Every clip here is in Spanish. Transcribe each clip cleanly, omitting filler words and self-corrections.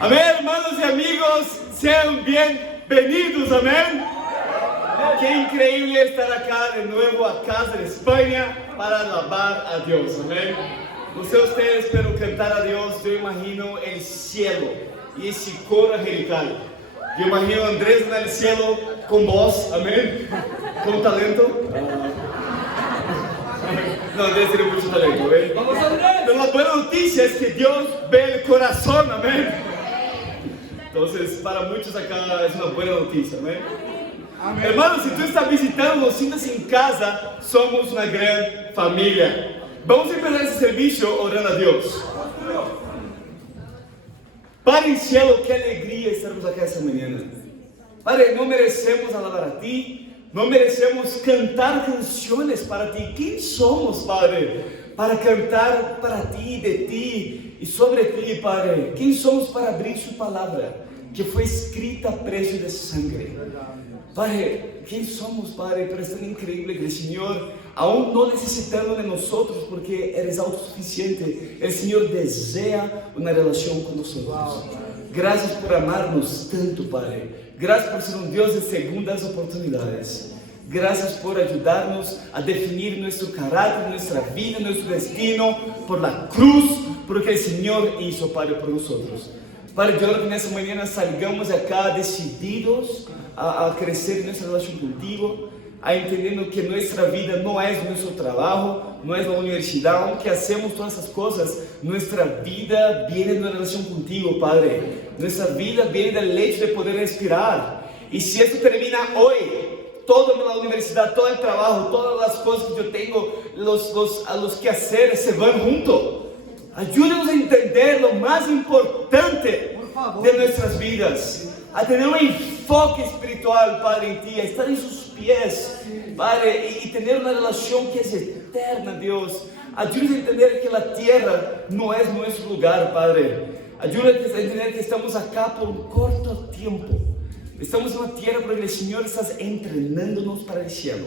Amén, hermanos y amigos, sean bienvenidos, amén. Qué increíble estar acá de nuevo a casa de España para alabar a Dios, amén. No sé ustedes, pero cantar a Dios, yo imagino el cielo y ese coro angelical. Yo imagino a Andrés en el cielo con voz, amén, con talento. No, Andrés tiene mucho talento, amén. Pero la buena noticia es que Dios ve el corazón, amén. Entonces, para muchos acá es una buena noticia, amén. Amén. Hermanos, si tú estás visitando, nos sientas en casa, somos una gran familia. Vamos a empezar este servicio orando a Dios. Padre en cielo, qué alegría estarmos acá esta mañana. Padre, no merecemos alabar a ti, no merecemos cantar canciones para ti. ¿Quién somos, Padre, para cantar para ti, de ti y sobre ti, Padre? ¿Quién somos para abrir su palabra, que fue escrita a precio de sangre? Padre, ¿quién somos, Padre? Pero es tan increíble que el Señor, aún no necesitando de nosotros, porque eres autosuficiente, el Señor desea una relación con nosotros. Gracias por amarnos tanto, Padre. Gracias por ser un Dios de segundas oportunidades. Gracias por ayudarnos a definir nuestro carácter, nuestra vida, nuestro destino, por la cruz, por lo que el Señor hizo, Padre, por nosotros. Padre, yo oro que nessa mañana salgamos acá decididos a crecer en nuestra relación contigo, a entendiendo que nuestra vida no es nuestro trabajo, no es la universidad, aunque hacemos todas esas cosas, nuestra vida viene de una relación contigo, Padre. Nuestra vida viene del hecho de poder respirar. Y si esto termina hoy, toda la universidad, todo el trabajo, todas las cosas que yo tengo, los quehaceres se van juntos. Ayúdanos a entender lo más importante de nuestras vidas, a tener un enfoque espiritual, Padre, en ti, a estar en sus pies, Padre, y tener una relación que es eterna, Dios. Ayúdanos a entender que la tierra no es nuestro lugar, Padre. Ayúdanos a entender que estamos acá por un corto tiempo. Estamos en una tierra porque el Señor está entrenándonos para el cielo.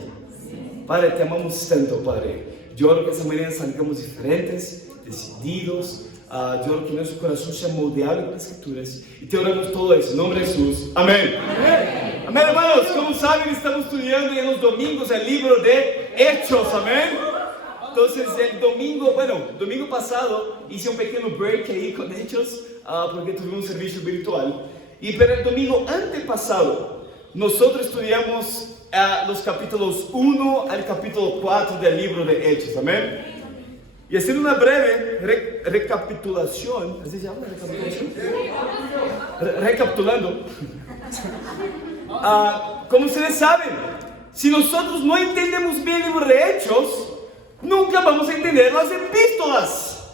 Padre, te amamos tanto, Padre. Yo oro que esta mañana salgamos diferentes, decididos. Yo oro que nuestro corazón sea moldeable con las Escrituras. Y te oramos todo eso en nombre de Jesús. Amén. Amén. Amén, hermanos. Como saben, estamos estudiando en los domingos el libro de Hechos. Amén. Entonces, el domingo pasado hice un pequeño break ahí con Hechos, porque tuvimos un servicio virtual. Pero el domingo antepasado, nosotros estudiamos los capítulos 1 al capítulo 4 del libro de Hechos. Amén. Y haciendo una breve recapitulación, ¿así se llama? Recapitulando. Como ustedes saben, si nosotros no entendemos bien el libro de Hechos, nunca vamos a entender las epístolas.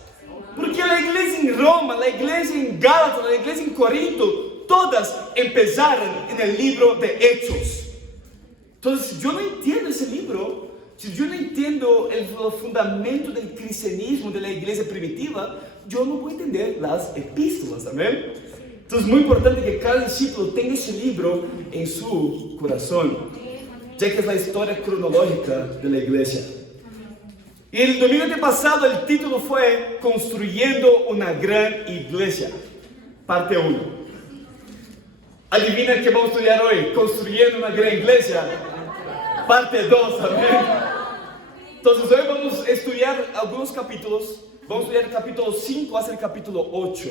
Porque la iglesia en Roma, la iglesia en Gálatas, la iglesia en Corinto, todas empezaron en el libro de Hechos. Entonces, yo no entiendo ese libro. Si yo no entiendo el fundamento del cristianismo de la iglesia primitiva, yo no voy a entender las epístolas, amén. Entonces es muy importante que cada discípulo tenga ese libro en su corazón, ya que es la historia cronológica de la iglesia. Y el domingo antepasado el título fue Construyendo una gran iglesia, parte 1. Adivina qué vamos a estudiar hoy, Construyendo una gran iglesia, parte 2, amén. Entonces hoy vamos a estudiar algunos capítulos. Vamos a estudiar el capítulo 5 hasta el capítulo 8.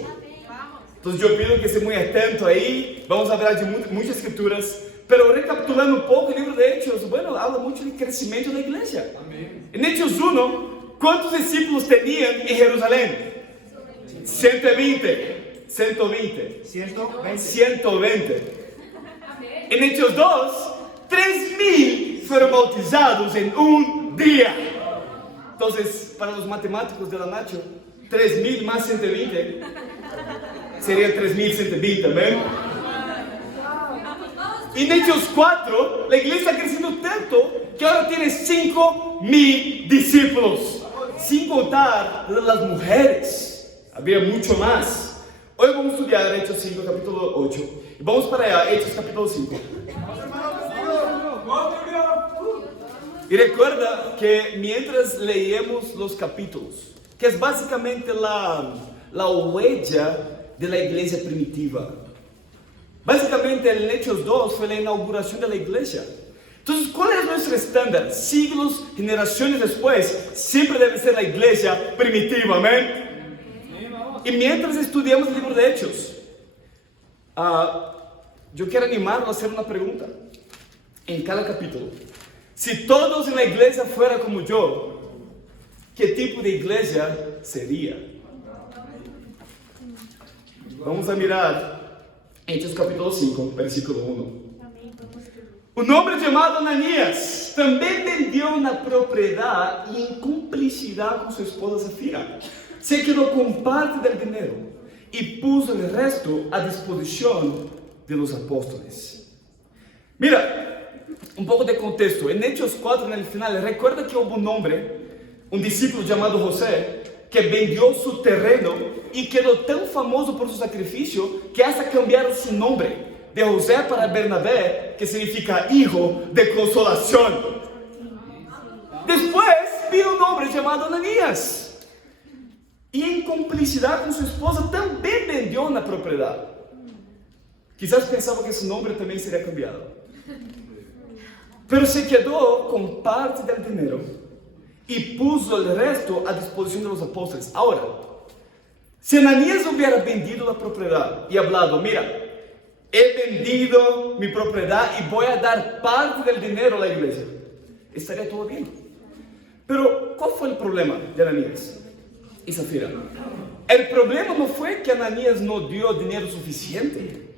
Entonces yo pido que esté muy atento ahí. Vamos a hablar de muchas escrituras. Pero recapitulando un poco el libro de Hechos, bueno, habla mucho del crecimiento de la iglesia. Amén. En Hechos 1, ¿cuántos discípulos tenían en Jerusalén? 120. 120. En Hechos 2, 3,000 fueron bautizados en un día. Entonces, para los matemáticos de la Nacho, 3,000 más 120 sería 3,120, ¿ven? En Hechos 4, la iglesia está creciendo tanto que ahora tiene 5,000 discípulos, sin contar las mujeres. Había mucho más. Hoy vamos a estudiar Hechos 5, capítulo 8. Y vamos para allá, Hechos capítulo 5. Y recuerda que mientras leíamos los capítulos, que es básicamente la huella de la iglesia primitiva. Básicamente en Hechos 2 fue la inauguración de la iglesia. Entonces, ¿cuál es nuestro estándar? Siglos, generaciones después, siempre debe ser la iglesia primitiva, amén. Y mientras estudiamos el libro de Hechos, yo quiero animarlo a hacer una pregunta en cada capítulo. Si todos en la iglesia fueran como yo, ¿qué tipo de iglesia sería? Vamos a mirar Hechos capítulo 5, versículo 1. Un hombre llamado Ananías también vendió una propiedad y en complicidad con su esposa Zafira se quedó con parte del dinero y puso el resto a disposición de los apóstoles. Mira, un poco de contexto. En Hechos 4, en el final, recuerda que hubo un hombre, un discípulo llamado José, que vendió su terreno y quedó tan famoso por su sacrificio que hasta cambiaron su nombre de José para Bernabé, que significa hijo de consolación. Después vino un hombre llamado Ananías y en complicidad con su esposa también vendió una propiedad. Quizás pensaba que su nombre también sería cambiado, pero se quedó con parte del dinero y puso el resto a disposición de los apóstoles. Ahora, si Ananías hubiera vendido la propiedad y hablado, mira, he vendido mi propiedad y voy a dar parte del dinero a la iglesia, estaría todo bien. Pero, ¿cuál fue el problema de Ananías y Zafira? El problema no fue que Ananías no dio dinero suficiente,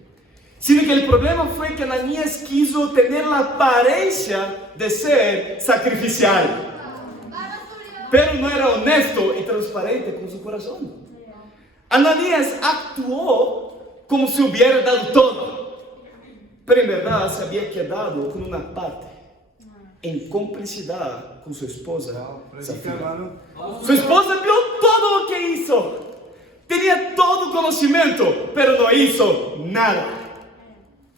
sino que el problema fue que Ananías quiso tener la apariencia de ser sacrificial, pero no era honesto y transparente con su corazón. Ananías actuó como si hubiera dado todo, pero en verdad se había quedado con una parte, en complicidad con su esposa Zafira. Su esposa vio todo lo que hizo, tenía todo conocimiento, pero no hizo nada.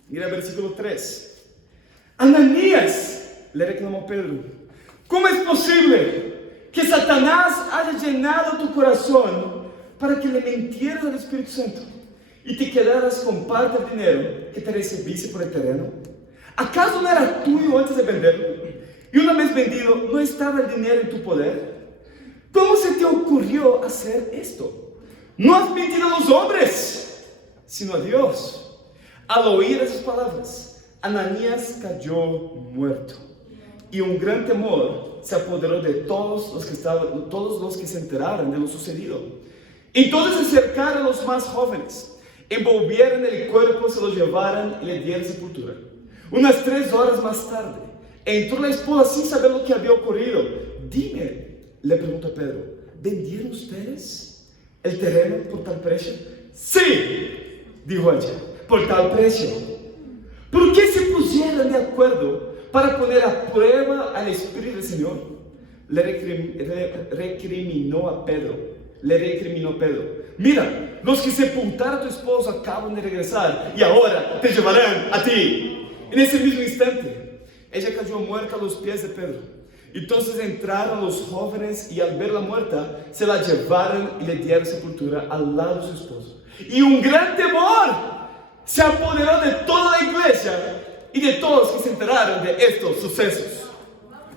Mira el versículo 3. Ananías, le reclamó Pedro, ¿cómo es posible que Satanás haya llenado tu corazón para que le mintieras al Espíritu Santo y te quedaras con parte del dinero que te recibiste por el terreno? ¿Acaso no era tuyo antes de venderlo? Y una vez vendido, ¿no estaba el dinero en tu poder? ¿Cómo se te ocurrió hacer esto? No has mentido a los hombres, sino a Dios. Al oír esas palabras, Ananías cayó muerto, y un gran temor se apoderó de todos los que se enteraron de lo sucedido. Entonces se acercaron los más jóvenes, envolvieron el cuerpo, se lo llevaron y le dieron sepultura. Unas 3 horas más tarde, entró la esposa sin saber lo que había ocurrido. Dime, le preguntó Pedro, ¿vendieron ustedes el terreno por tal precio? Sí, dijo ella, por tal precio. ¿Por qué se pusieron de acuerdo para poner a prueba al Espíritu del Señor? Le recriminó Pedro. Mira, los que sepultaron a tu esposo acaban de regresar y ahora te llevarán a ti. En ese mismo instante, ella cayó muerta a los pies de Pedro. Entonces entraron los jóvenes y al verla muerta, se la llevaron y le dieron sepultura al lado de su esposo. Y un gran temor se apoderó de toda la iglesia y de todos los que se enteraron de estos sucesos.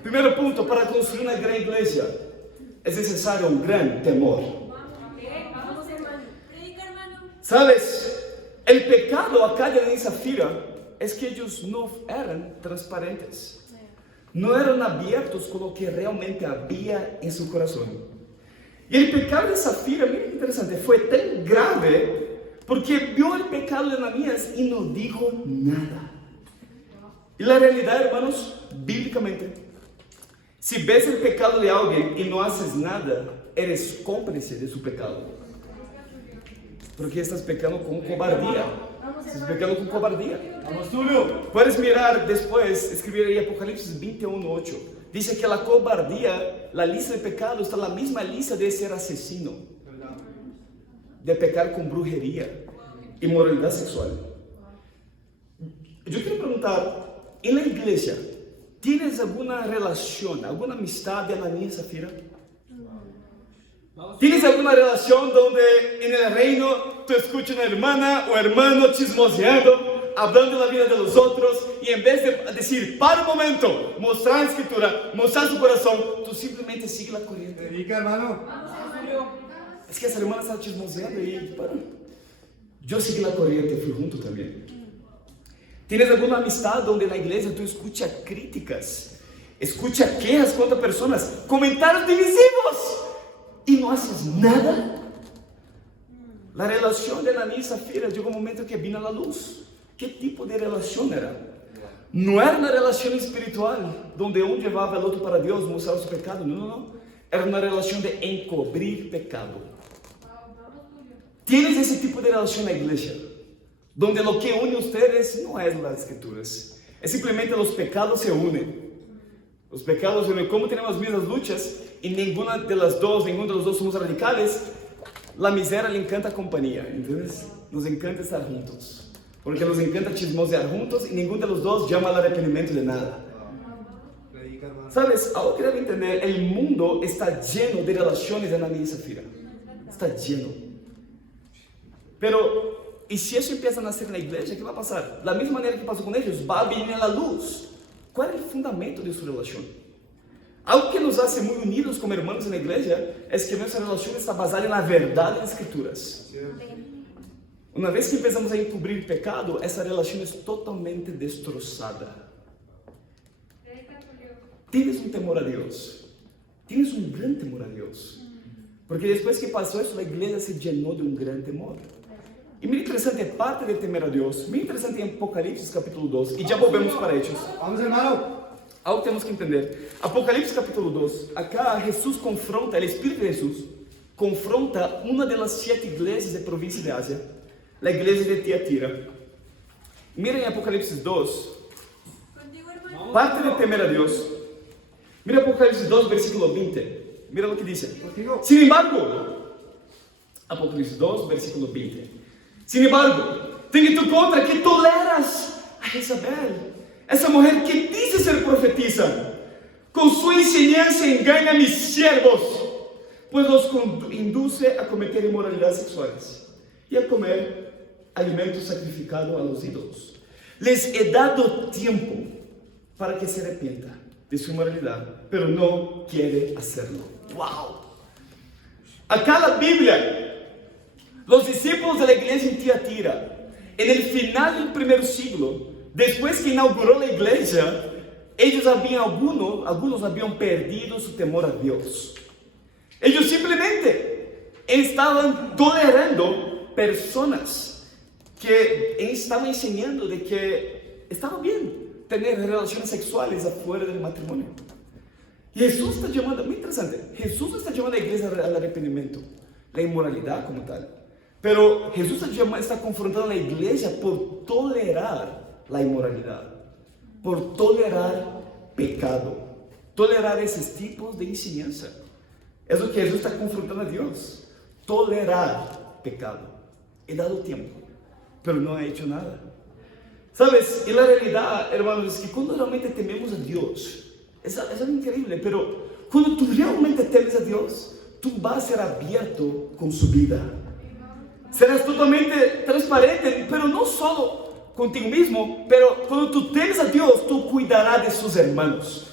Primer punto, para construir una gran iglesia es necesario un gran temor. ¿Sabes? El pecado acá de Ananías y Zafira es que ellos no eran transparentes. No eran abiertos con lo que realmente había en su corazón. Y el pecado de Zafira, muy interesante, fue tan grave porque vio el pecado de Ananías y no dijo nada. Y la realidad, hermanos, bíblicamente, si ves el pecado de alguien y no haces nada, eres cómplice de su pecado. Porque estás pecando con cobardía. Estás pecando con cobardía. Puedes mirar después, escribir ahí Apocalipsis 21:8. Dice que la cobardía, la lista de pecado, está en la misma lista de ser asesino, de pecar con brujería, inmoralidad sexual. Yo quiero preguntar, en la iglesia, ¿Tienes alguna relación, alguna amistad de Ananías y Zafira? ¿Tienes alguna relación donde en el reino tú escuchas a una hermana o hermano chismoseando, hablando de la vida de los otros, y en vez de decir, para un momento, mostrar la escritura, mostrar su corazón, tú simplemente sigues la corriente? Predica, hermano. Es que esa hermana estaba chismoseando y bueno, yo seguí la corriente, fui junto también. ¿Tienes alguna amistad donde en la iglesia tú escuchas críticas, escuchas quejas contra personas, comentarios divisivos y no haces nada? La relación de Ananías y Zafira llegó un momento que vino a la luz. ¿Qué tipo de relación era? No era una relación espiritual donde uno llevaba al otro para Dios, mostraba su pecado. No. Era una relación de encubrir pecado. ¿Tienes ese tipo de relación en la iglesia? Donde lo que une a ustedes no es las escrituras, es simplemente los pecados se unen. Los pecados se unen. Como tenemos las mismas luchas y ninguno de los dos somos radicales, la miseria le encanta compañía, ¿entiendes? Nos encanta estar juntos, porque nos encanta chismosear juntos y ninguno de los dos llama al arrepentimiento de nada. ¿Sabes? Algo que debe entender, el mundo está lleno de relaciones de Ananías y Zafira. Está lleno. Pero, ¿y si eso empieza a nacer en la iglesia? ¿Qué va a pasar? La misma manera que pasó con ellos, va a venir a la luz. ¿Cuál es el fundamento de su relación? Algo que nos hace muy unidos como hermanos en la iglesia es que nuestra relación está basada en la verdad de las escrituras. Una vez que empezamos a encubrir pecado, esa relación es totalmente destrozada. Tienes un temor a Dios. Tienes un gran temor a Dios. Porque después que pasó eso, la iglesia se llenó de un gran temor. Y muy interesante, parte de temer a Dios, muy interesante en Apocalipsis capítulo 2, y ya volvemos para Hechos. Vamos, hermano. Algo que temos que entender. Apocalipse capítulo 2, acá Jesús confronta, el Espíritu de Jesús, confronta uma das 7 igrejas da província de Ásia, a igreja de Tiatira. Mira em Apocalipse 2, parte de temer a Deus. Mira Apocalipse 2, versículo 20. Mira o que diz. Sin embargo, Apocalipse 2, versículo 20. Sin embargo, tenho tu contra que toleras a Jezabel, essa mulher que diz ser profetisa, com sua enseñança engana a mis siervos, pois los induce a cometer imoralidades sexuales e a comer alimentos sacrificados a los ídolos. Les he dado tiempo para que se arrepienta de su inmoralidade, pero no quiere hacerlo. ¡Wow! Acá la Biblia, los discípulos de la iglesia en Tiatira, en el final del primer siglo, después que inauguró la iglesia, ellos algunos habían perdido su temor a Dios. Ellos simplemente estaban tolerando personas que estaban enseñando de que estaba bien tener relaciones sexuales afuera del matrimonio. Y Jesús está llamando, muy interesante, Jesús está llamando a la iglesia al arrepentimiento, la inmoralidad como tal. Pero Jesús está confrontando a la iglesia por tolerar la inmoralidad, por tolerar pecado, tolerar esos tipos de enseñanza. Es lo que Jesús está confrontando a Dios, tolerar pecado. He dado tiempo, pero no ha hecho nada. ¿Sabes? Y la realidad, hermanos, es que cuando realmente tememos a Dios, es algo increíble, pero cuando tú realmente temes a Dios, tú vas a ser abierto con su vida. Serás totalmente transparente, pero no solo contigo mismo, pero cuando tú temes a Dios, tú cuidarás de sus hermanos,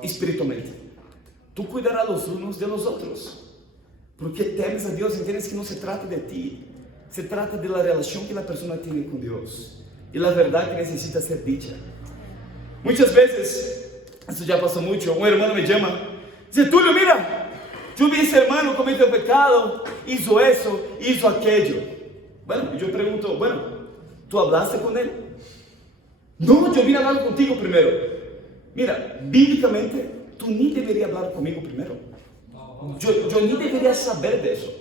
espiritualmente. Tú cuidarás los unos de los otros, porque temes a Dios, entiendes que no se trata de ti, se trata de la relación que la persona tiene con Dios, y la verdad que necesita ser dicha. Muchas veces, esto ya pasó mucho, un hermano me llama, dice, Tulio, mira, yo vi ese hermano cometió pecado, hizo eso, hizo aquello. Bueno, yo pregunto, bueno, ¿tú hablaste con él? No, yo vine a hablar contigo primero. Mira, bíblicamente, tú ni deberías hablar conmigo primero. Yo ni debería saber de eso.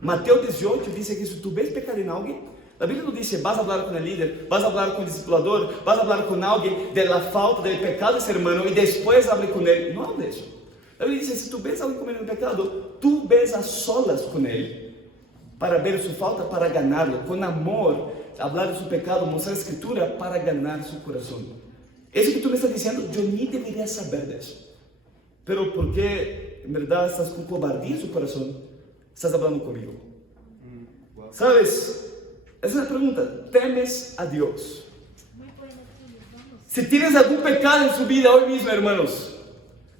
Mateo 18 dice que si tú ves pecado en alguien, la Biblia no dice, vas a hablar con el líder, vas a hablar con el discipulador, vas a hablar con alguien de la falta del pecado de ese hermano y después hable con él. No habla de eso. La Biblia dice, si tú ves a alguien cometiendo un pecado, tú ves a solas con él para ver su falta, para ganarlo, con amor, hablar de su pecado, mostrar la escritura para ganar su corazón. eso que tú me estás diciendo, yo ni debería saber de eso. Pero porque en verdad estás con cobardía en su corazón, estás hablando conmigo. ¿Sabes? Esa es la pregunta. ¿Temes a Dios? Si tienes algún pecado en su vida hoy mismo, hermanos,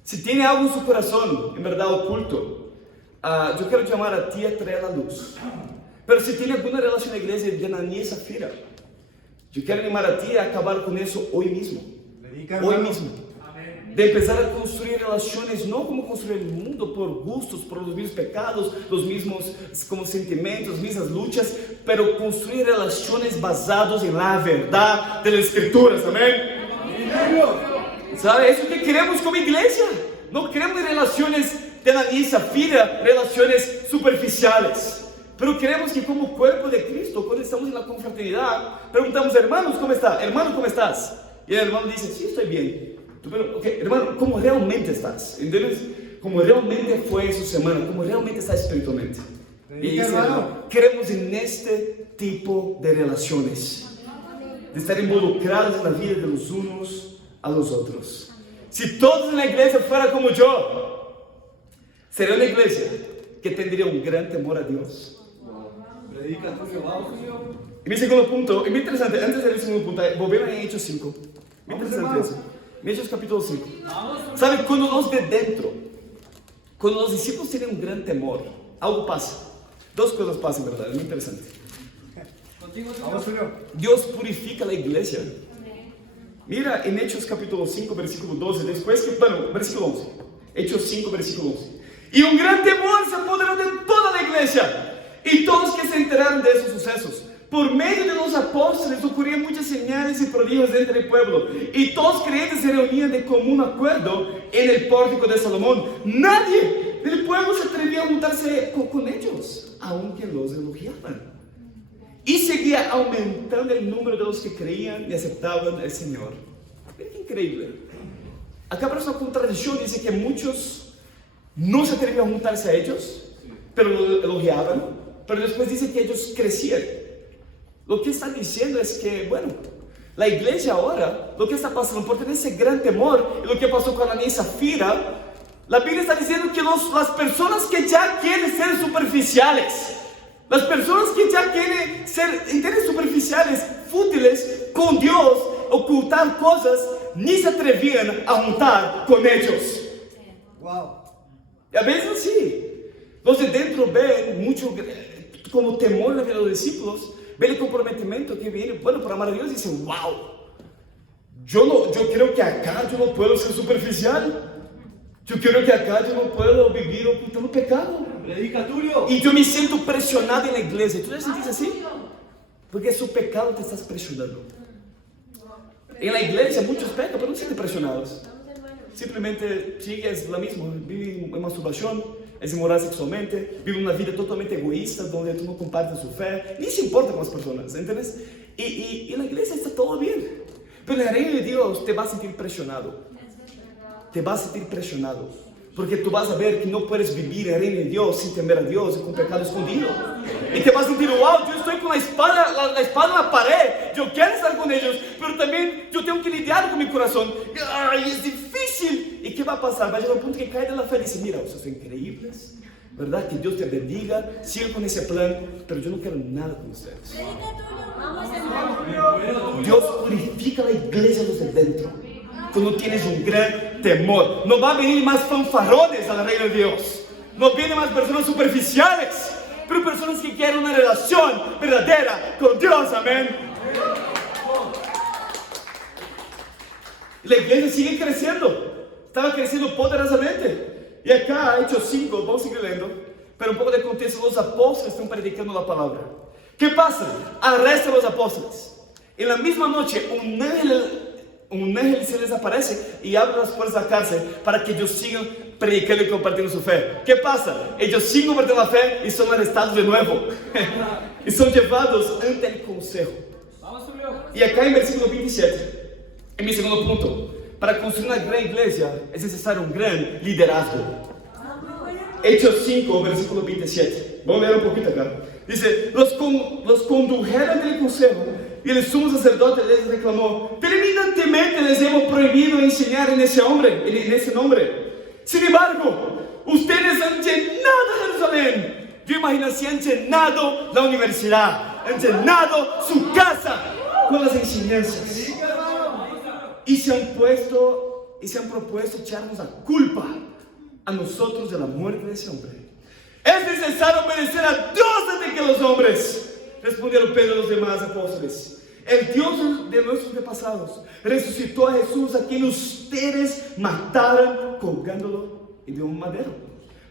si tiene algo en su corazón, en verdad oculto, yo quiero llamar a ti a traer la luz. Pero si tiene alguna relación en la iglesia de Ananías y Zafira, yo quiero animar a ti a acabar con eso hoy mismo. Hoy mismo. De empezar a construir relaciones, no como construir el mundo por gustos, por los mismos pecados, los mismos como sentimientos, las mismas luchas, pero construir relaciones basadas en la verdad de las Escrituras, amén. ¿Sabe? Eso que queremos como iglesia. No queremos relaciones de Ananías y Zafira, relaciones superficiales. Pero queremos que como cuerpo de Cristo, cuando estamos en la confraternidad, preguntamos, hermanos, ¿cómo está? Hermano, ¿cómo estás? Y el hermano dice, sí, estoy bien. Pero, okay, hermano, ¿cómo realmente estás? ¿Entiendes? ¿Cómo realmente fue su semana? ¿Cómo realmente estás espiritualmente? Y dice, hermano, queremos en este tipo de relaciones, de estar involucrados en la vida de los unos a los otros. Si todos en la iglesia fueran como yo, sería una iglesia que tendría un gran temor a Dios. Y mi segundo punto, y muy interesante, antes del segundo punto, volvemos a Hechos 5. Muy interesante eso. En Hechos capítulo 5. ¿Sabe? Cuando los de dentro, cuando los discípulos tienen un gran temor, algo pasa. Dos cosas pasan, ¿verdad? Es muy interesante. Dios purifica la iglesia. Mira en Hechos capítulo 5, versículo 12, después que, bueno, versículo 11. Hechos 5, versículo 11. Y un gran temor se apoderó de toda la iglesia. Y todos que se enteraron de esos sucesos, por medio de los apóstoles ocurrían muchas señales y prodigios entre el pueblo. Y todos creyentes se reunían de común acuerdo en el pórtico de Salomón. Nadie del pueblo se atrevía a juntarse con ellos, aunque los elogiaban. Y seguía aumentando el número de los que creían y aceptaban al Señor. Mira qué increíble. Acá aparece una contradicción, dice que muchos no se atrevían a juntarse a ellos, pero lo elogiaban. Pero después dice que ellos crecían. Lo que está diciendo es que, bueno, la iglesia ahora, lo que está pasando por tener ese gran temor, y lo que pasó con Ananías y Zafira, la Biblia está diciendo que las personas que ya quieren ser superficiales, las personas que ya quieren ser superficiales, fútiles con Dios, ocultar cosas, ni se atrevían a juntar con ellos. Wow. Y a veces sí. Los de dentro ven mucho como temor en la vida de los discípulos, ven el comprometimiento que viene, bueno, por amar a Dios, y dicen, wow, yo creo que acá yo no puedo ser superficial, yo creo que acá yo no puedo vivir ocultando pecado. Y yo me siento presionado en la iglesia. ¿Tú te sientes así? Porque su pecado te estás presionando. En la iglesia muchos pecan, pero no se sienten presionados. Simplemente sigues la misma, viven en masturbación, es inmoral sexualmente, vive una vida totalmente egoísta donde tú no compartes su fe, ni se importa con las personas, ¿entiendes? Y en la iglesia está todo bien, pero en el reino de Dios te vas a sentir presionado, te vas a sentir presionado, porque tú vas a ver que no puedes vivir en el reino de Dios sin temer a Dios y con pecado escondido, y te vas a sentir, wow, yo estoy con la espada en la pared, yo quiero estar con ellos, pero también yo tengo que lidiar con mi corazón, ay, es difícil. ¿Y qué va a pasar? Va a llegar un punto que cae de la fe y dice, mira, ustedes son increíbles, ¿verdad? Que Dios te bendiga, sigan con ese plan, pero yo no quiero nada con ustedes. Dios purifica la iglesia desde dentro. Cuando tienes un gran temor, no va a venir más fanfarrones al reino de Dios, no vienen más personas superficiales, pero personas que quieren una relación verdadera con Dios, amén. La iglesia sigue creciendo. Estaba creciendo poderosamente. Y acá, Hechos 5, vamos a seguir leyendo, pero un poco de contexto, los apóstoles están predicando la palabra. ¿Qué pasa? Arrestan a los apóstoles. En la misma noche, un ángel se les aparece y abre las puertas de la cárcel para que ellos sigan predicando y compartiendo su fe. ¿Qué pasa? Ellos siguen compartiendo la fe y son arrestados de nuevo. Y son llevados ante el consejo. Y acá en versículo 27, en mi segundo punto, para construir una gran iglesia es necesario un gran liderazgo. Hechos 5, versículo 27. Vamos a leer un poquito acá. Dice, los condujeron ante el consejo Y el sumo sacerdote les reclamó: terminantemente les hemos prohibido enseñar en ese nombre. Sin embargo, ustedes han llenado Jerusalén. Yo imagino si han llenado la universidad, han llenado su casa con las enseñanzas. Y se han propuesto echarnos la culpa a nosotros de la muerte de ese hombre. Es necesario obedecer a Dios antes que los hombres, respondieron Pedro y los demás apóstoles. El Dios de nuestros antepasados resucitó a Jesús, a quien ustedes mataron colgándolo de un madero.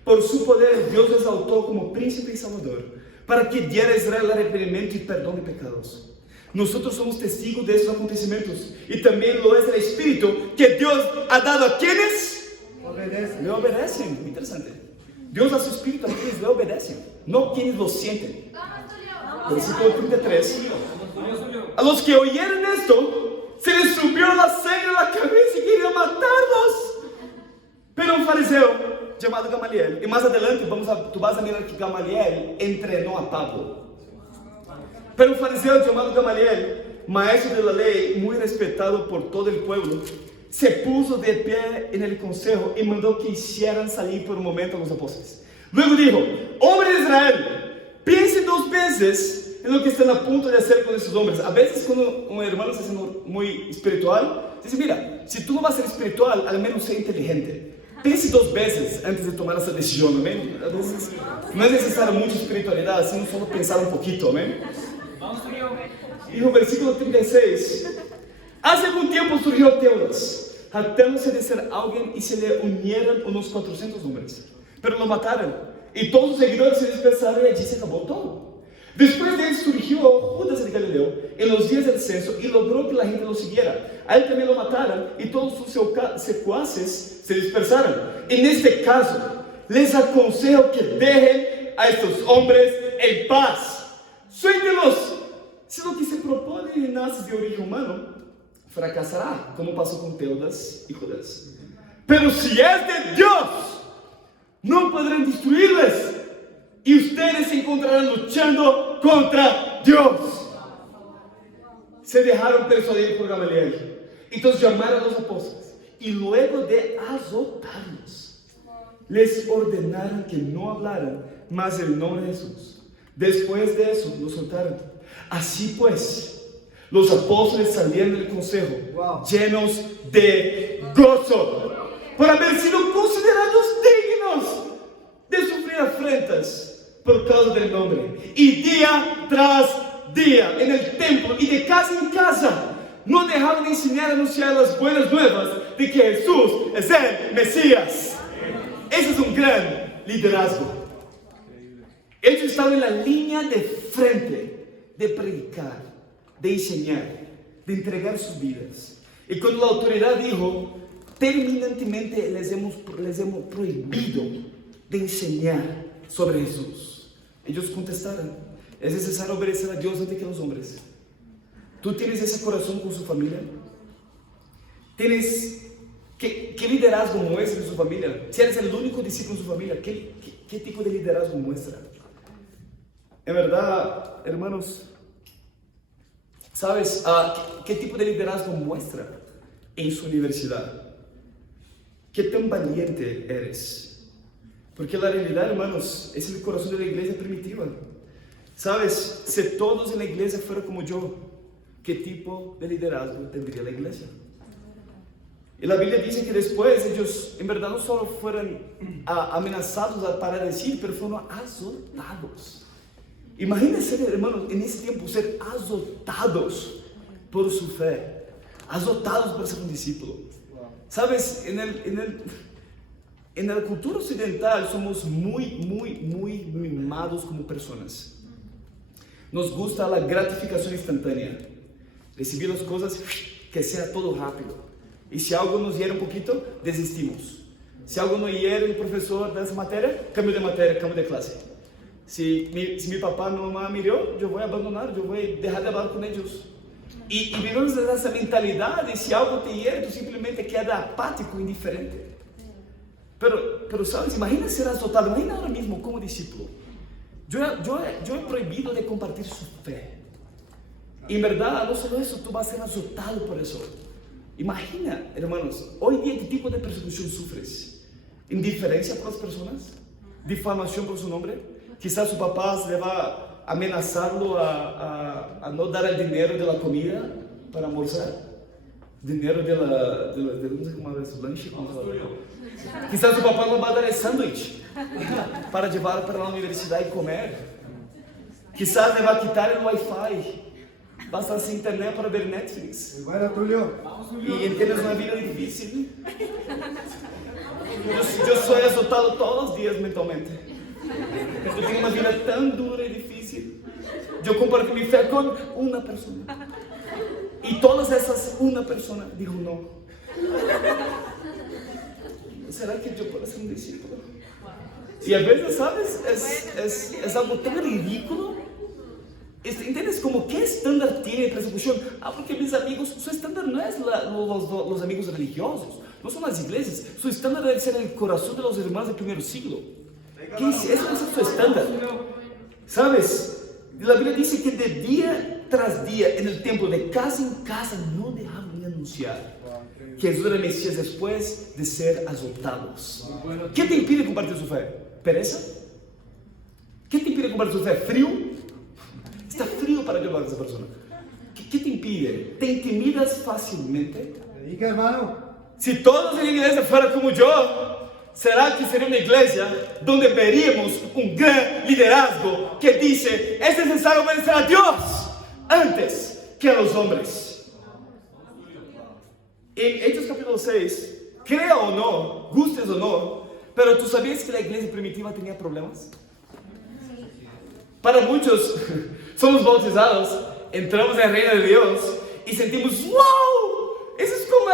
Por su poder Dios lo exaltó como príncipe y salvador, para que diera a Israel arrepentimiento y perdón de pecados. Nosotros somos testigos de estos acontecimientos, y también lo es el Espíritu que Dios ha dado a quienes le obedecen. Interesante. Dios da su Espíritu a quienes le obedecen, no quienes lo sienten. Versículo 33. A los que oyeron esto, se les subió la sangre a la cabeza y querían matarlos. Pero un fariseo llamado Gamaliel, y más adelante tú vas a mirar que Gamaliel entrenó a Pablo. Pero un fariseo llamado Gamaliel, maestro de la ley, muy respetado por todo el pueblo, se puso de pie en el consejo y mandó que hicieran salir por un momento a los apóstoles. Luego dijo: hombre de Israel, piensen 2 veces en lo que están a punto de hacer con estos hombres. A veces cuando un hermano está siendo muy espiritual, dice: mira, si tú no vas a ser espiritual, al menos sé inteligente. Pense 2 veces antes de tomar esa decisión, amén. A veces no es necesaria mucha espiritualidad, sino solo pensar un poquito, amén. Dijo versículo 36: hace algún tiempo surgió Teudas, jactándose de ser alguien, y se le unieron unos 400 hombres, pero lo mataron, y todos sus seguidores se dispersaron, y allí se acabó todo. Después de él surgió Judas el Galileo en los días del censo, y logró que la gente lo siguiera. A él también lo mataron, y todos sus secuaces se dispersaron. En este caso, les aconsejo que dejen a estos hombres en paz. Suéltelos. Si lo que se propone nace de origen humano, fracasará, como pasó con Teudas y Judas. Pero si es de Dios, no podrán destruirles, y ustedes se encontrarán luchando contra Dios. Se dejaron persuadir por Gamaliel. Entonces llamaron a los apóstoles, y luego de azotarlos, les ordenaron que no hablaran más el nombre de Jesús. Después de eso, los soltaron. Así pues, los apóstoles salieron del consejo, llenos de gozo, por haber sido considerados dignos de sufrir afrentas por causa del nombre. Y día tras día, en el templo y de casa en casa, no dejaban de enseñar y anunciar las buenas nuevas de que Jesús es el Mesías. Ese es un gran liderazgo. Ellos estaban en la línea de frente de predicar, de enseñar, de entregar sus vidas. Y cuando la autoridad dijo: terminantemente les hemos prohibido de enseñar sobre Jesús, ellos contestaron: es necesario obedecer a Dios antes que a los hombres. ¿Tú tienes ese corazón con su familia? ¿Tienes qué liderazgo muestra en su familia? Si eres el único discípulo en su familia, ¿qué tipo de liderazgo muestra? En verdad, hermanos, ¿sabes qué tipo de liderazgo muestra en su universidad? ¿Qué tan valiente eres? Porque la realidad, hermanos, es el corazón de la iglesia primitiva. ¿Sabes? Si todos en la iglesia fueran como yo, ¿qué tipo de liderazgo tendría la iglesia? Y la Biblia dice que después ellos, en verdad, no solo fueron amenazados para decir, pero fueron azotados. Imagínense, hermanos, en ese tiempo ser azotados por su fe, azotados por ser un discípulo. Sabes, en la cultura occidental somos muy mimados como personas. Nos gusta la gratificación instantánea, recibir las cosas, que sea todo rápido. Y si algo nos hiere un poquito, desistimos. Si algo no hiere el profesor de esa materia, cambio de clase. Si mi papá no me miró, yo voy a abandonar, yo voy a dejar de hablar con ellos. Y vivimos esa mentalidad de si algo te hiere, tú simplemente queda apático, indiferente. Pero sabes, imagina ser azotado, imagina ahora mismo como discípulo. Yo he prohibido de compartir su fe. Y en verdad, no solo eso, tú vas a ser azotado por eso. Imagina, hermanos, hoy día qué tipo de persecución sufres. Indiferencia por las personas, difamación por su nombre. Quizás su papá le va a amenazarlo a no dar el dinero de la comida para almorzar. Dinero de no sé cómo es, lanche. Quizás su papá no va a dar el sándwich para llevar para la universidad y comer. Quizás le va a quitar el wifi. Vas a estar sin internet para ver Netflix. Bueno, Tulio. Y tienes una vida difícil. Yo soy azotado todos los días mentalmente. Yo tengo una vida tan dura y difícil. Yo compartí mi fe con una persona. Y todas esas una persona dijo no. ¿Será que yo puedo ser un discípulo? Y a veces, ¿sabes? Es algo tan ridículo. ¿Entiendes? Como qué estándar tiene persecución? Porque mis amigos, su estándar no es los amigos religiosos, no son las iglesias. Su estándar debe ser el corazón de los hermanos del primer siglo. ¿Qué es? Eso es su estándar. ¿Sabes? La Biblia dice que de día tras día en el templo, de casa en casa, no dejaban de anunciar que Jesús era el Mesías después de ser azotados. ¿Qué te impide compartir su fe? ¿Pereza? ¿Qué te impide compartir su fe? ¿Frío? Está frío para que lo hagas a esa persona. ¿Qué te impide? ¿Te intimidas fácilmente? Predica, hermano. Si todos en la iglesia fueran como yo, ¿será que sería una iglesia donde veríamos un gran liderazgo que dice: es necesario obedecer a Dios antes que a los hombres? En Hechos capítulo 6, crea o no, gustes o no, pero ¿tú sabías que la iglesia primitiva tenía problemas? Para muchos, somos bautizados, entramos en el reino de Dios y sentimos: ¡wow! Eso es como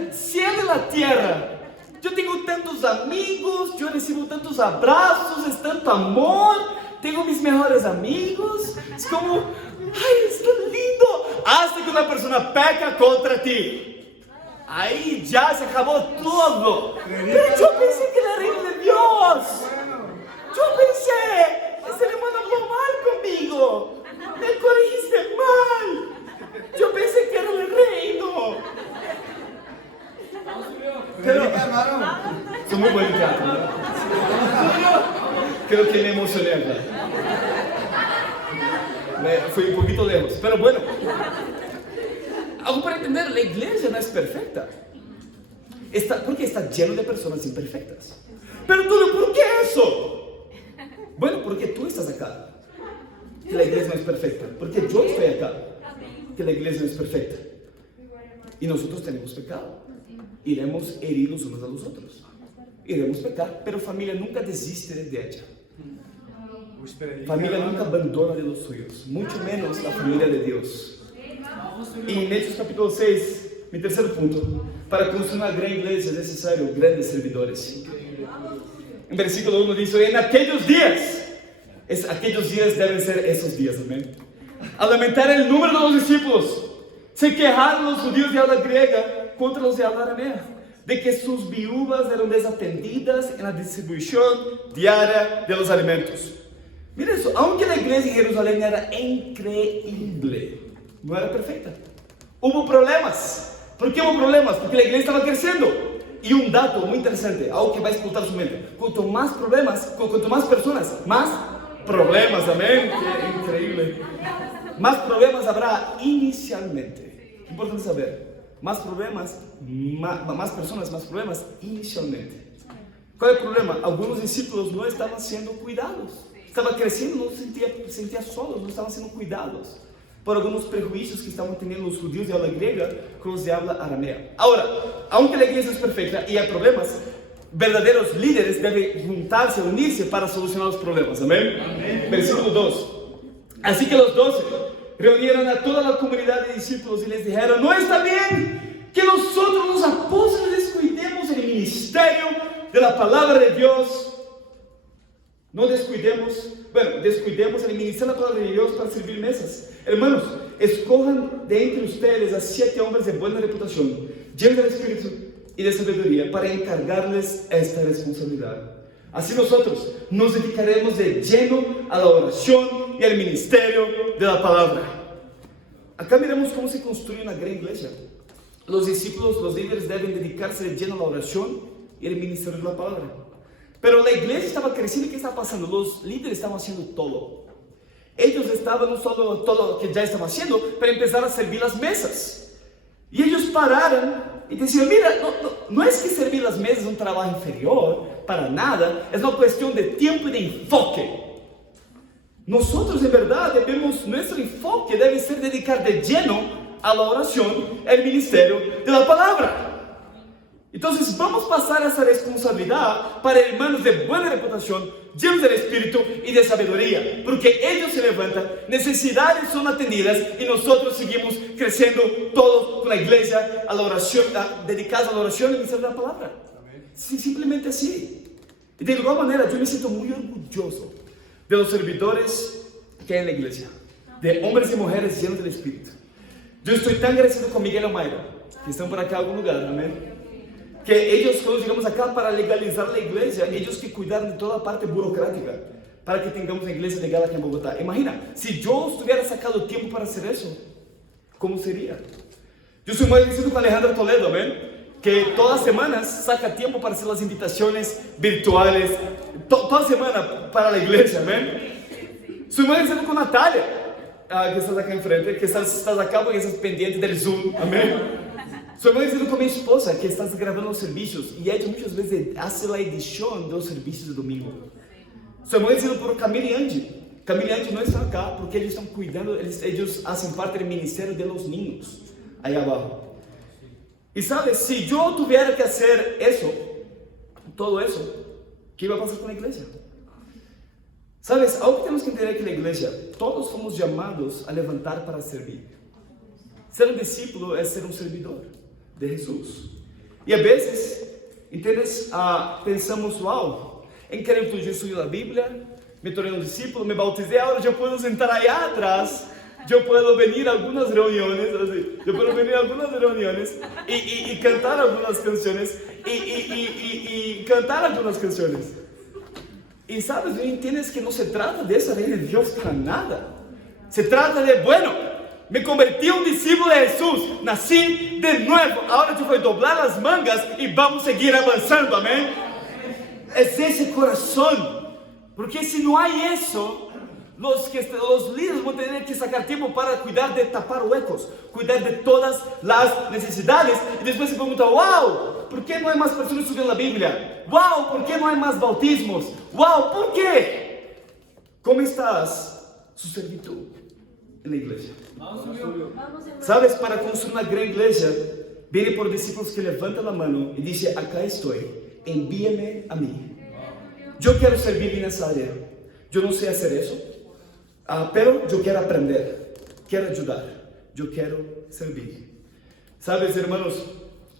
el cielo y la tierra. Yo tengo tantos amigos, yo recibo tantos abrazos, es tanto amor, tengo mis mejores amigos. Es como: ¡ay, es tan lindo! Hasta que una persona peca contra ti. Ahí ya se acabó todo. Pero yo pensé que era el reino de Dios. Yo pensé, ese hermano habló mal conmigo. Me corregiste mal. Yo pensé que era el reino. Pero, soy muy buen teatro, ¿no? Creo que me emocioné acá. Fui un poquito lejos, pero bueno. Algo para entender, la iglesia no es perfecta. Porque está lleno de personas imperfectas. Pero tú, ¿por qué eso? Bueno, porque tú estás acá. Que la iglesia no es perfecta. Porque yo estoy acá. Que la iglesia no es perfecta. Y nosotros tenemos pecado. Iremos herir los unos a los otros. Iremos pecar, pero familia nunca desiste de ella. Familia nunca abandona de los suyos. Mucho menos la familia de Dios. Y en Hechos capítulo 6, mi tercer punto: para construir una gran iglesia es necesario grandes servidores. En versículo 1 dice: en aquellos días, aquellos días deben ser esos días, amén. Al aumentar el número de los discípulos, se quejaron los judíos de habla griega contra los de habla aramea, de que sus viudas eran desatendidas en la distribución diaria de los alimentos. Mira eso, aunque la iglesia en Jerusalén era increíble, no era perfecta. Hubo problemas. ¿Por qué hubo problemas? Porque la iglesia estaba creciendo. Y un dato muy interesante, algo que va a explotar su mente: cuanto más problemas, cuanto más personas, más problemas, amén. Qué increíble. Más problemas habrá inicialmente. Importante saber: más problemas, más personas, más problemas inicialmente. ¿Cuál es el problema? Algunos discípulos no estaban siendo cuidados. Estaban creciendo, no se sentían solos, no estaban siendo cuidados por algunos prejuicios que estaban teniendo los judíos de habla griega con los de habla aramea. Ahora, aunque la iglesia es perfecta y hay problemas, verdaderos líderes deben juntarse, unirse para solucionar los problemas. Amén. Amén. Versículo 2. Así que los 12 reunieron a toda la comunidad de discípulos y les dijeron: no está bien que nosotros los apóstoles descuidemos el ministerio de la palabra de Dios. No descuidemos el ministerio de la palabra de Dios para servir mesas. Hermanos, escojan de entre ustedes a 7 hombres de buena reputación, llenos del Espíritu y de sabiduría, para encargarles esta responsabilidad. Así nosotros nos dedicaremos de lleno a la oración y al ministerio de la palabra. Acá miramos cómo se construye una gran iglesia. Los discípulos, los líderes deben dedicarse de lleno a la oración y el ministerio de la palabra. Pero la iglesia estaba creciendo. ¿Qué estaba pasando? Los líderes estaban haciendo todo. Ellos estaban no solo todo lo que ya estaban haciendo, pero empezaron a servir las mesas. Y ellos pararon y decían, mira, no es que servir las mesas es un trabajo inferior, para nada, es una cuestión de tiempo y de enfoque. Nosotros en verdad nuestro enfoque debe ser dedicar de lleno a la oración, el ministerio de la palabra. Entonces vamos a pasar esa responsabilidad para hermanos de buena reputación, llenos del Espíritu y de sabiduría, porque ellos se levantan, necesidades son atendidas y nosotros seguimos creciendo todos con la iglesia a la oración, dedicados a la oración y al ministerio de la palabra. Sí, simplemente así. Y de igual manera yo me siento muy orgulloso de los servidores que hay en la iglesia, de hombres y mujeres llenos del Espíritu. Yo estoy tan agradecido con Miguel y Mayra, que están por acá en algún lugar, amén. Que ellos, cuando llegamos acá para legalizar la iglesia, ellos que cuidaron de toda la parte burocrática para que tengamos una iglesia legal aquí en Bogotá. Imagina, si yo estuviera sacado tiempo para hacer eso, ¿cómo sería? Yo soy muy agradecido con Alejandro Toledo, ¿ven? Que todas las semanas saca tiempo para hacer las invitaciones virtuales, toda semana para la iglesia, ¿ven? Soy muy agradecido con Natalia, que estás acá enfrente, que estás acá porque estás pendiente del Zoom, amén. Soy muy agradecido con mi esposa, que está grabando los servicios y ella muchas veces hace la edición de los servicios de domingo. Soy muy agradecido por Camila y Angie. Camila y Angie no están acá porque ellos están cuidando, ellos hacen parte del ministerio de los niños, ahí abajo. Y sabes, si yo tuviera que hacer eso, todo eso, ¿qué iba a pasar con la iglesia? Sabes, algo que tenemos que entender que la iglesia, todos somos llamados a levantar para servir. Ser un discípulo es ser un servidor de Jesús. Y a veces, ¿entiendes? Pensamos, wow, increíble, yo estudio la Biblia, me torné un discípulo, me bauticé, ahora yo puedo sentar allá atrás, yo puedo venir a algunas reuniones, y cantar algunas canciones, y cantar algunas canciones. Y sabes, entiendes que no se trata de esa ley de Dios para nada. Se trata de, bueno, me convertí en un discípulo de Jesús, nací de nuevo, ahora yo voy a doblar las mangas y vamos a seguir avanzando, amén. Es ese corazón, porque si no hay eso, los líderes van a tener que sacar tiempo para cuidar de tapar huecos, cuidar de todas las necesidades, y después se pregunta, wow, ¿por qué no hay más personas estudiando la Biblia? Wow, ¿por qué no hay más bautismos? Wow, ¿por qué? ¿Cómo estás su servitud en la iglesia? Sabes, para construir una gran iglesia, viene por discípulos que levantan la mano y dicen, acá estoy, envíame a mí. Yo quiero servir en esa área. Yo no sé hacer eso, pero yo quiero aprender, quiero ayudar, yo quiero servir. Sabes, hermanos,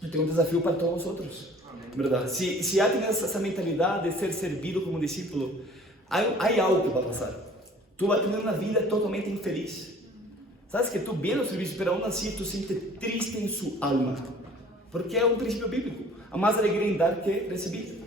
yo tengo un desafío para todos nosotros, ¿verdad? Si ya tienes esa mentalidad de ser servido como discípulo, hay algo que va a pasar. Tú vas a tener una vida totalmente infeliz. Sabes que tú vienes al servicio, pero aún así tú sientes triste en su alma, porque es un principio bíblico. Há más alegría en dar que recibir.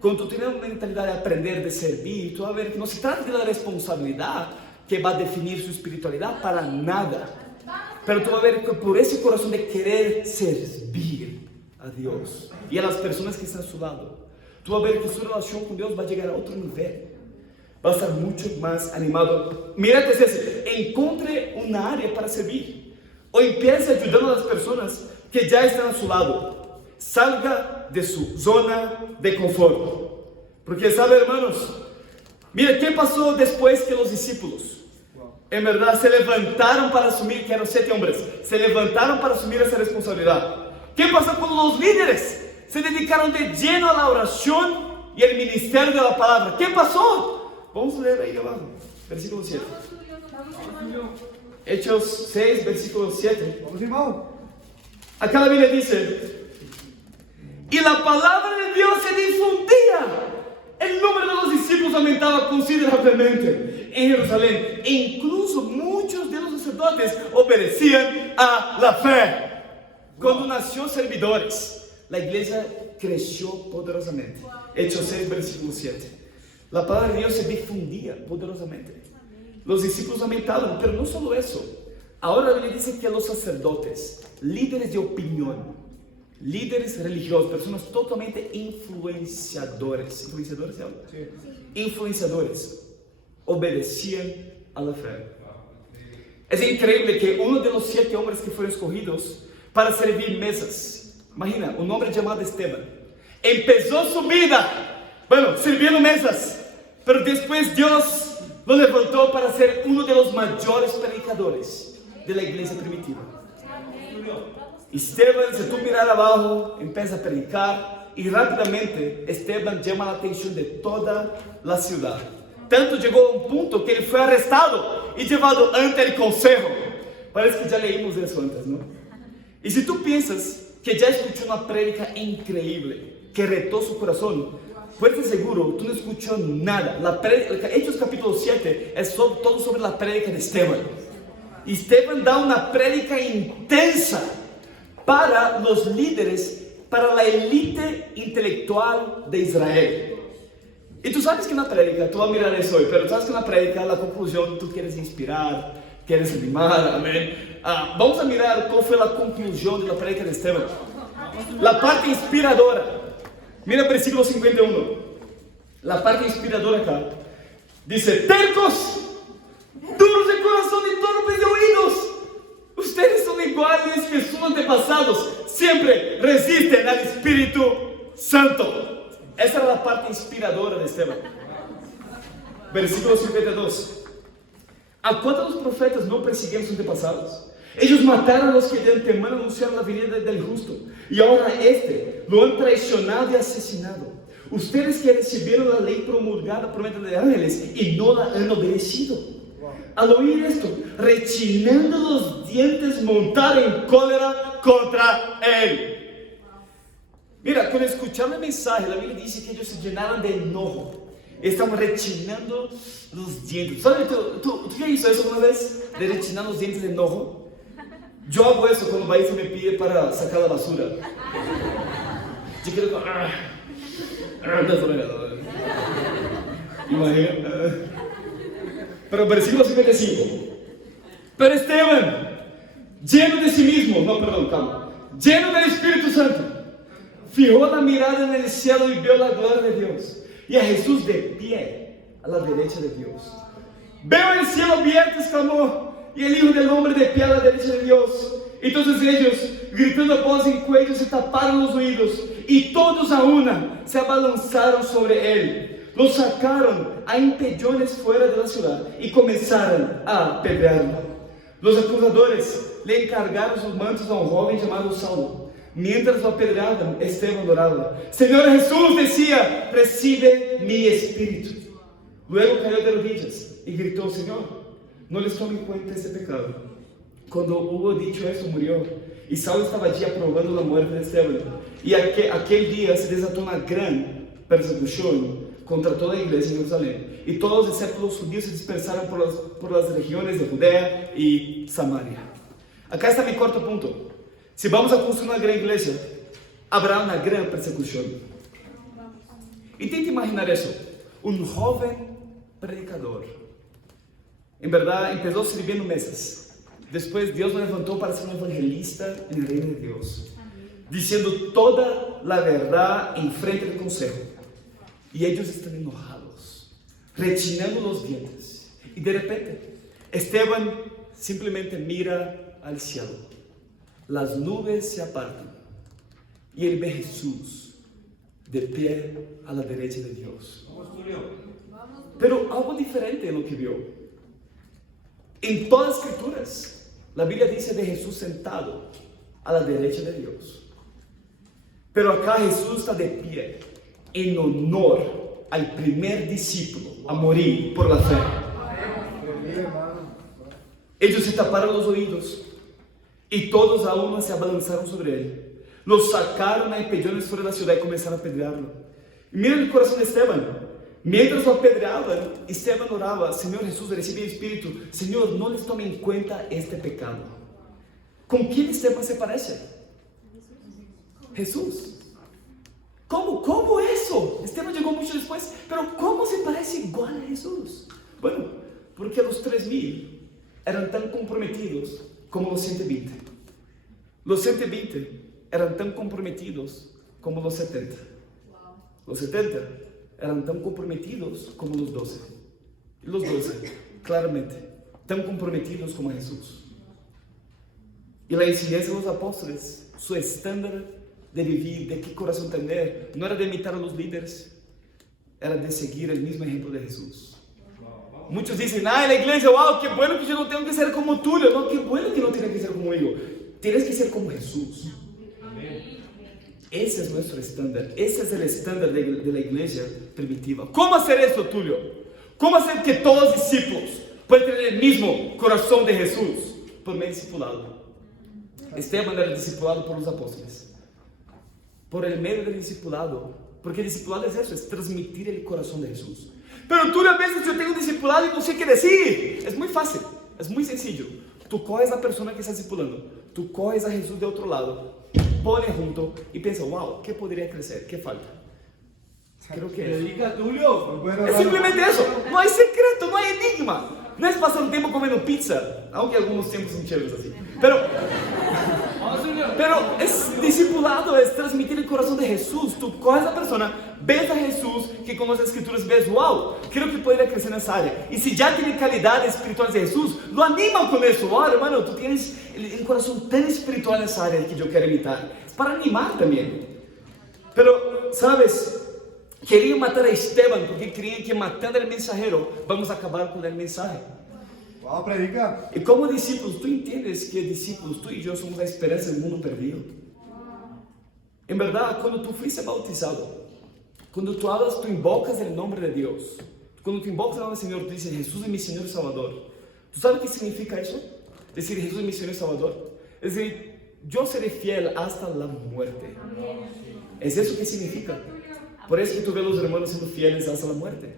Cuando tú tienes una mentalidad de aprender, de servir, tú vas a ver que no se trata de la responsabilidad que va a definir su espiritualidad para nada, pero tú vas a ver que por ese corazón de querer servir a Dios y a las personas que están a su lado, tú vas a ver que su relación con Dios va a llegar a otro nivel. Va a estar mucho más animado. Mira que es ese, encuentre una área para servir, o empiece ayudando a las personas que ya están a su lado. Salga de su zona de confort, porque sabe, hermanos, mira qué pasó después que los discípulos en verdad se levantaron para asumir, que eran 7 hombres, se levantaron para asumir esa responsabilidad. ¿Qué pasó cuando los líderes se dedicaron de lleno a la oración y el ministerio de la palabra? ¿Qué pasó? Vamos a leer ahí abajo, versículo 7. Hechos 6, versículo 7. Vamos, irmão. Acá la Biblia dice, y la palabra de Dios se difundía. El número de los discípulos aumentaba considerablemente en Jerusalén. E incluso muchos de los sacerdotes obedecían a la fe. Cuando nació servidores, la iglesia creció poderosamente. Hechos 6, versículo 7. La palabra de Dios se difundía poderosamente. Los discípulos aumentaban, pero no solo eso. Ahora la Biblia dice que los sacerdotes, líderes de opinión, líderes religiosos, personas totalmente influenciadores, ¿influenciadores se llama? Sí. Influenciadores, obedecían a la fe. Es increíble que uno de los 7 hombres que fueron escogidos para servir mesas, imagina, un hombre llamado Esteban, empezó su vida, sirviendo mesas, pero después Dios lo levantó para ser uno de los mayores predicadores de la iglesia primitiva. Esteban, si tú miras abajo, empieza a predicar y rápidamente Esteban llama la atención de toda la ciudad. Tanto llegó a un punto que él fue arrestado y llevado ante el consejo. Parece que ya leímos eso antes, ¿no? Y si tú piensas que ya escuchó una prédica increíble que retó su corazón, puedes estar seguro, tú no escuchó nada. Hechos capítulo 7 es todo sobre la prédica de Esteban. Y Esteban da una prédica intensa para los líderes, para la élite intelectual de Israel. Y tú sabes que una prédica, tú vas a mirar eso hoy, pero sabes que una prédica, la conclusión, tú quieres inspirar, quieres animar, amén. Vamos a mirar cuál fue la conclusión de la prédica de Esteban. La parte inspiradora. Mira el versículo 51. La parte inspiradora acá. Dice, tercos, duros de corazón y torpes de oídos. Ustedes son iguales que sus antepasados. Siempre resisten al Espíritu Santo. Esa era la parte inspiradora de Esteban. Versículo 52. ¿A cuántos profetas no persiguieron sus antepasados? Ellos mataron a los que de antemano anunciaron la venida del justo. Y ahora lo han traicionado y asesinado. Ustedes que recibieron la ley promulgada por medio de ángeles y no la han obedecido. Al oír esto, rechinando los dientes, montaron en cólera contra él. Mira, cuando escucharon el mensaje, la Biblia dice que ellos se llenaron de enojo. Estaban rechinando los dientes. ¿Sabes? ¿Tú ya hizo eso alguna vez? De rechinar los dientes de enojo. Yo hago eso cuando Baisa me pide para sacar la basura. Yo quiero... Imagina. Pero versículo 55. Pero Esteban, lleno de sí mismo, lleno del Espíritu Santo, fijó la mirada en el cielo y vio la gloria de Dios y a Jesús de pie a la derecha de Dios. Veo el cielo abierto, exclamó, y el Hijo del Hombre de pie a la derecha de Dios. Entonces ellos, gritando a voz en cuello, se taparon los oídos y todos a una se abalanzaron sobre él. Lo sacaron a empellones fuera de la ciudad y comenzaron a apedrearlo. Los acusadores le encargaron sus mantos a un joven llamado Saulo. Mientras lo apedreaban, Esteban oraba. Señor Jesús, decía, recibe mi espíritu. Luego cayó de rodillas y gritó, Señor, no les tome en cuenta ese pecado. Cuando hubo dicho eso, murió. Y Saulo estaba allí aprobando la muerte de Esteban. Y aquel día se desató una gran persecución contra toda la iglesia en Jerusalén. Y todos, excepto los judíos, se dispersaron por las regiones de Judea y Samaria. Acá está mi cuarto punto. Si vamos a construir una gran iglesia, habrá una gran persecución. Intenta imaginar eso. Un joven predicador. En verdad, empezó sirviendo mesas. Después Dios lo levantó para ser un evangelista en el reino de Dios. Diciendo toda la verdad en frente del consejo. Y ellos están enojados, rechinando los dientes. Y de repente, Esteban simplemente mira al cielo. Las nubes se apartan. Y él ve a Jesús de pie a la derecha de Dios. Pero algo diferente en lo que vio. En todas las escrituras, la Biblia dice de Jesús sentado a la derecha de Dios. Pero acá Jesús está de pie en honor al primer discípulo a morir por la fe. Ellos se taparon los oídos y todos a una se abalanzaron sobre él. Lo sacaron a empellones fuera de la ciudad y comenzaron a apedrearlo. Y miren el corazón de Esteban. Mientras lo apedreaban, Esteban oraba, Señor Jesús, recibe el Espíritu. Señor, no les tome en cuenta este pecado. ¿Con quién Esteban se parece? Jesús. ¿Cómo eso? Esteban llegó mucho después, pero ¿cómo se parece igual a Jesús? Bueno, porque a los 3000 eran tan comprometidos como los 120. Los 120 eran tan comprometidos como los 70. Los 70 eran tan comprometidos como los 12. Y los 12, claramente, tan comprometidos como Jesús. Y la enseñanza de los apóstoles, su estándar de vivir, de qué corazón tener, no era de imitar a los líderes, era de seguir el mismo ejemplo de Jesús. Muchos dicen, en la iglesia, wow, qué bueno que yo no tengo que ser como Tulio. No, qué bueno que no tienes que ser como yo. Tienes que ser como Jesús. Ese es nuestro estándar. Ese es el estándar de la iglesia primitiva. ¿Cómo hacer esto, Tulio? ¿Cómo hacer que todos los discípulos puedan tener el mismo corazón de Jesús? Por medio discipulado. Esteban era discipulado por los apóstoles. Por el medio del discipulado. Porque el discipulado es eso, es transmitir el corazón de Jesús. Pero tú a veces yo tengo un discipulado y no sé qué decir. Es muy fácil, es muy sencillo. Tú coges a la persona que está discipulando, tú coges a Jesús de otro lado, pones junto y piensas, wow, ¿qué podría crecer? ¿Qué falta? Creo que Predica, Tulio. es simplemente eso. No hay secreto, no hay enigma. No es pasar un tiempo comiendo pizza, aunque algunos tiempos son chéveres así. Pero es discipulado, es transmitir el corazón de Jesús. Tú coges a la persona, ves a Jesús, que con las escrituras ves, wow, creo que podría crecer en esa área. Y si ya tiene calidades espirituales de Jesús, lo animan con eso. Wow, hermano, tú tienes el corazón tan espiritual en esa área que yo quiero imitar. Es para animar también. Pero, ¿sabes? Querían matar a Esteban porque creían que matando al mensajero vamos a acabar con el mensaje. Wow, predica. Y como discípulos, tú entiendes que discípulos, tú y yo somos la esperanza del mundo perdido. En verdad, cuando tú fuiste bautizado, cuando tú hablas, tú invocas el nombre de Dios. Cuando tú invocas el nombre del Señor, tú dices, Jesús es mi Señor y Salvador. ¿Tú sabes qué significa eso? Decir, Jesús es mi Señor y Salvador. Es decir, yo seré fiel hasta la muerte. Es eso que significa. Por eso que tú ves a los hermanos siendo fieles hasta la muerte.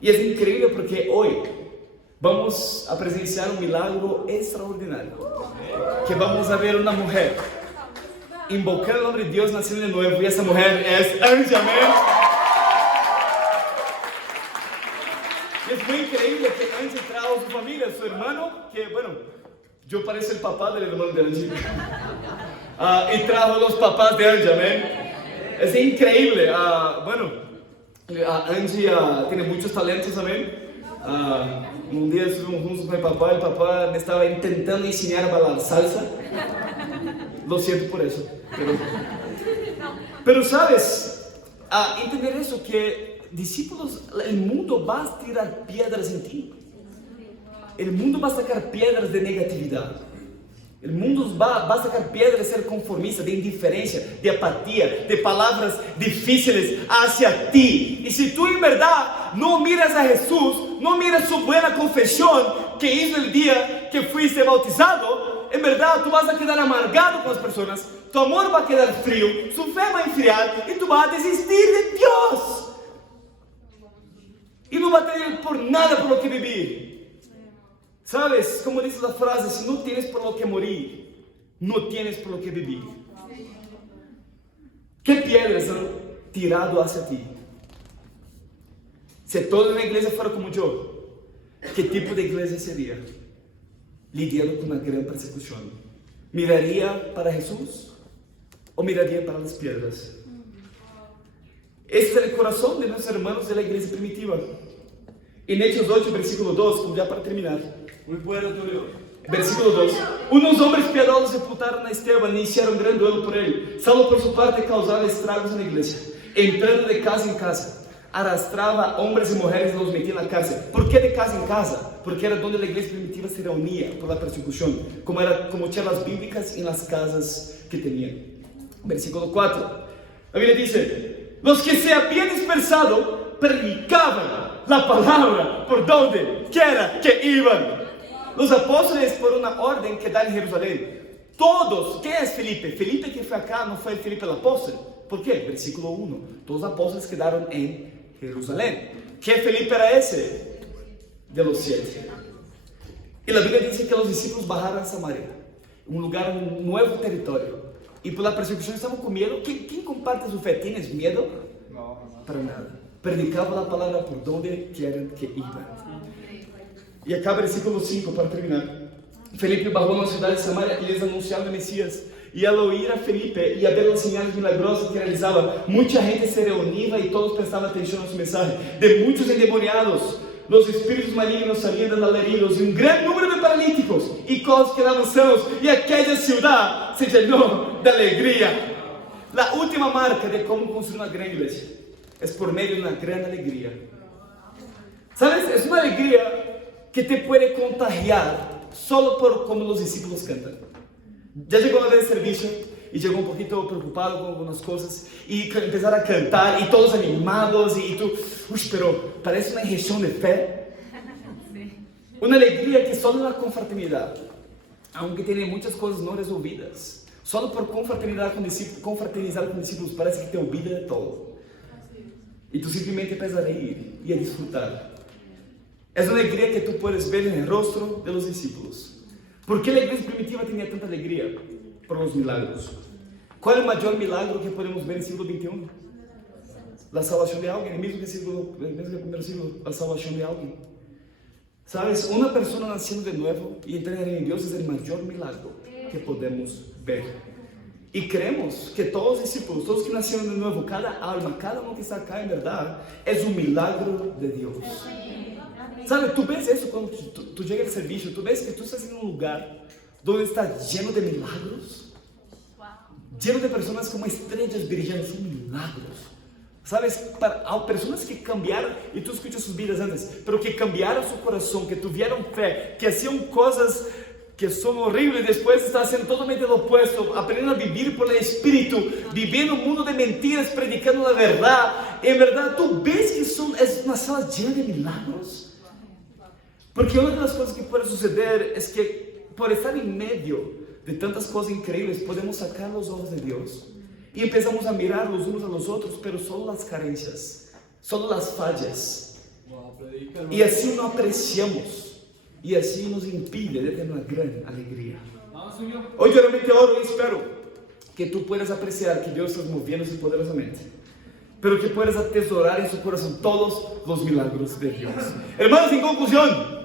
Y es increíble porque hoy vamos a presenciar un milagro extraordinario. Que vamos a ver una mujer invocar el nombre de Dios naciendo de nuevo. Y esa mujer es Angie, amén. Y es muy increíble que Angie trajo a su familia, a su hermano, que bueno, yo parezco el papá del hermano de Angie. Y trajo a los papás de Angie, amén. Es increíble. Angie tiene muchos talentos, amén. Un día estuvimos juntos con el papá me estaba intentando enseñar a bailar salsa. Lo siento por eso. Pero sabes, entender eso, que discípulos, el mundo va a tirar piedras en ti. El mundo va a sacar piedras de negatividad. El mundo va a sacar piedras de ser conformista, de indiferencia, de apatía, de palabras difíciles hacia ti. Y si tú en verdad no miras a Jesús, no miras su buena confesión que hizo el día que fuiste bautizado, en verdad tú vas a quedar amargado con las personas, tu amor va a quedar frío, su fe va a enfriar y tú vas a desistir de Dios. Y no va a tener por nada por lo que vivir. ¿Sabes? Como dice la frase, si no tienes por lo que morir, no tienes por lo que vivir. ¿Qué piedras han tirado hacia ti? Si toda la iglesia fuera como yo, ¿qué tipo de iglesia sería? Lidiando con una gran persecución. ¿Miraría para Jesús o miraría para las piedras? Este es el corazón de nuestros hermanos de la iglesia primitiva. En Hechos 8, versículo 2, ya para terminar. Muy bueno, Tulio. Versículo 2. Unos hombres piadosos sepultaron a Esteban e hicieron gran duelo por él. Saulo, por su parte, causaba estragos en la iglesia, entrando de casa en casa. Arrastraba hombres y mujeres y los metía en la cárcel. ¿Por qué de casa en casa? Porque era donde la iglesia primitiva se reunía por la persecución, como charlas bíblicas en las casas que tenían. Versículo 4. La Biblia dice: los que se habían dispersado predicaban la palabra por donde quiera que iban. Los apóstoles, por una orden, quedaron en Jerusalén. Todos. ¿Qué es Felipe? Felipe que fue acá no fue Felipe el apóstol. ¿Por qué? Versículo 1. Todos los apóstoles quedaron en Jerusalén. ¿Qué Felipe era ese? De los 7. Y la Biblia dice que los discípulos bajaron a Samaria, un lugar, un nuevo territorio. Y por la persecución estaban con miedo. ¿Quién comparte su fe? ¿Tienes miedo? No. Para nada. Predicaba la palabra por donde quieran que iban. E acaba o versículo 5 para terminar. Felipe bajou na cidade de Samaria e lhes anunciava o Messias. E ao ouvir a Felipe e a ver os sinais milagrosos que realizava, muita gente se reunia e todos prestavam atenção a sua mensagem. De muitos endemoniados, os espíritos malignos saíam dando heridos, e grande número de paralíticos e cojos quedavam sanos, e aquela cidade se llenou de alegria. A última marca de como construir uma grande igreja é por meio de uma grande alegria. ¿Sabes? É uma alegria que te pode contagiar solo por como os discípulos cantam. Já chegou a ver o serviço e chegou um pouquinho preocupado com algumas coisas e começaram a cantar e todos animados e tu, pero parece uma injeção de fé. Uma alegria que só na confraternidade, aunque tem muitas coisas não resolvidas, só por confraternizar com discípulos parece que te olvida de todo. E tu simplesmente empiezas a reír e a disfrutar. É uma alegria que tu puedes ver no rosto de los discípulos. ¿Por qué la iglesia primitiva tenía tanta alegría? Por los milagros. ¿Cuál es el mayor milagro que podemos ver en el siglo XXI? La salvación de alguien, el mismo que el primer siglo, la salvación de alguien. ¿Sabes? Una persona naciendo de nuevo y entrar en Dios es el mayor milagro que podemos ver. Y creemos que todos los discípulos, todos que nacieron de nuevo, cada alma, cada uno que está acá en verdad, es un milagro de Dios. Sabe, tu ves isso quando tu chega ao serviço, tu ves que tu estás em um lugar onde está lleno de milagros, lleno de pessoas como estrelas brilhando, são milagros. Sabes, há pessoas que cambiaram, e tu escutas suas vidas antes, pero que cambiaram seu coração, que tiveram fé, que haciam coisas que são horríveis, depois está sendo totalmente o oposto, aprendendo a viver por el Espírito, vivendo um mundo de mentiras, predicando a verdade. Em verdade, tu ves que é uma sala llena de milagros. Porque uma das coisas que pode suceder é que, por estar em meio de tantas coisas incríveis, podemos sacar os olhos de Deus e empezamos a mirar os uns a los outros, pero só as carências, só as falhas. E assim não apreciamos, e assim nos impide de ter uma grande alegria. Hoje, realmente, oro e espero que tu puedas apreciar que Deus está movendo-se poderosamente, pero que puedas atesorar em seu coração todos os milagros de Deus. Hermanos, em conclusão,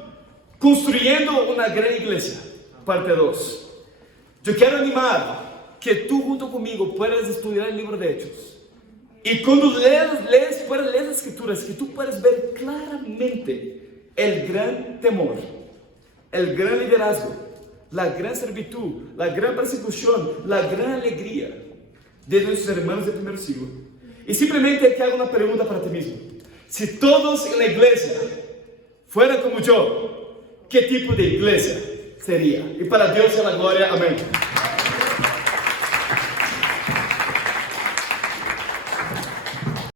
construyendo una gran iglesia, parte 2. Yo quiero animar que tú junto conmigo puedas estudiar el libro de Hechos. Y cuando puedas leer las escrituras, que tú puedas ver claramente el gran temor, el gran liderazgo, la gran servitud, la gran persecución, la gran alegría de nuestros hermanos del primer siglo. Y simplemente que haga una pregunta para ti mismo. Si todos en la iglesia fueran como yo, ¿qué tipo de iglesia sería? Y para Dios sea la gloria. Amén.